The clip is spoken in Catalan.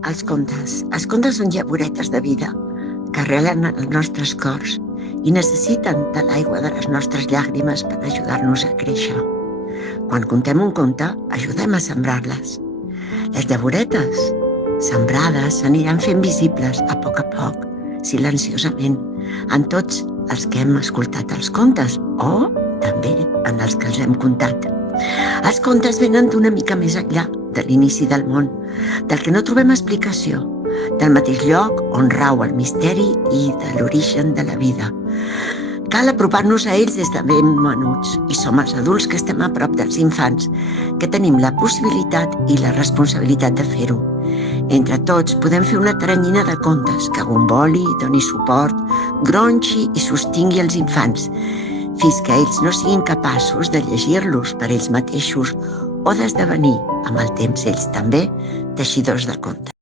Els contes són llaboretes de vida que arrelen en els nostres cors i necessiten de l'aigua de les nostres llàgrimes per ajudar-nos a créixer. Quan contem un conte, ajudem a sembrar-les. Les llaboretes, sembrades, s'aniran fent visibles a poc, silenciosament, en tots els que hem escoltat els contes o també en els que els hem contat. Els contes venen d'una mica més enllà de l'inici del món, del que no trobem explicació, del mateix lloc on rau el misteri i de l'origen de la vida. Cal apropar-nos a ells des de ben menuts i som els adults que estem a prop dels infants, que tenim la possibilitat i la responsabilitat de fer-ho. Entre tots podem fer una teranyina de contes que agomboli, doni suport, gronxi i sostingui els infants, fins que ells no siguin capaços de llegir-los per ells mateixos o d'esdevenir, amb el temps ells també, teixidors de contes.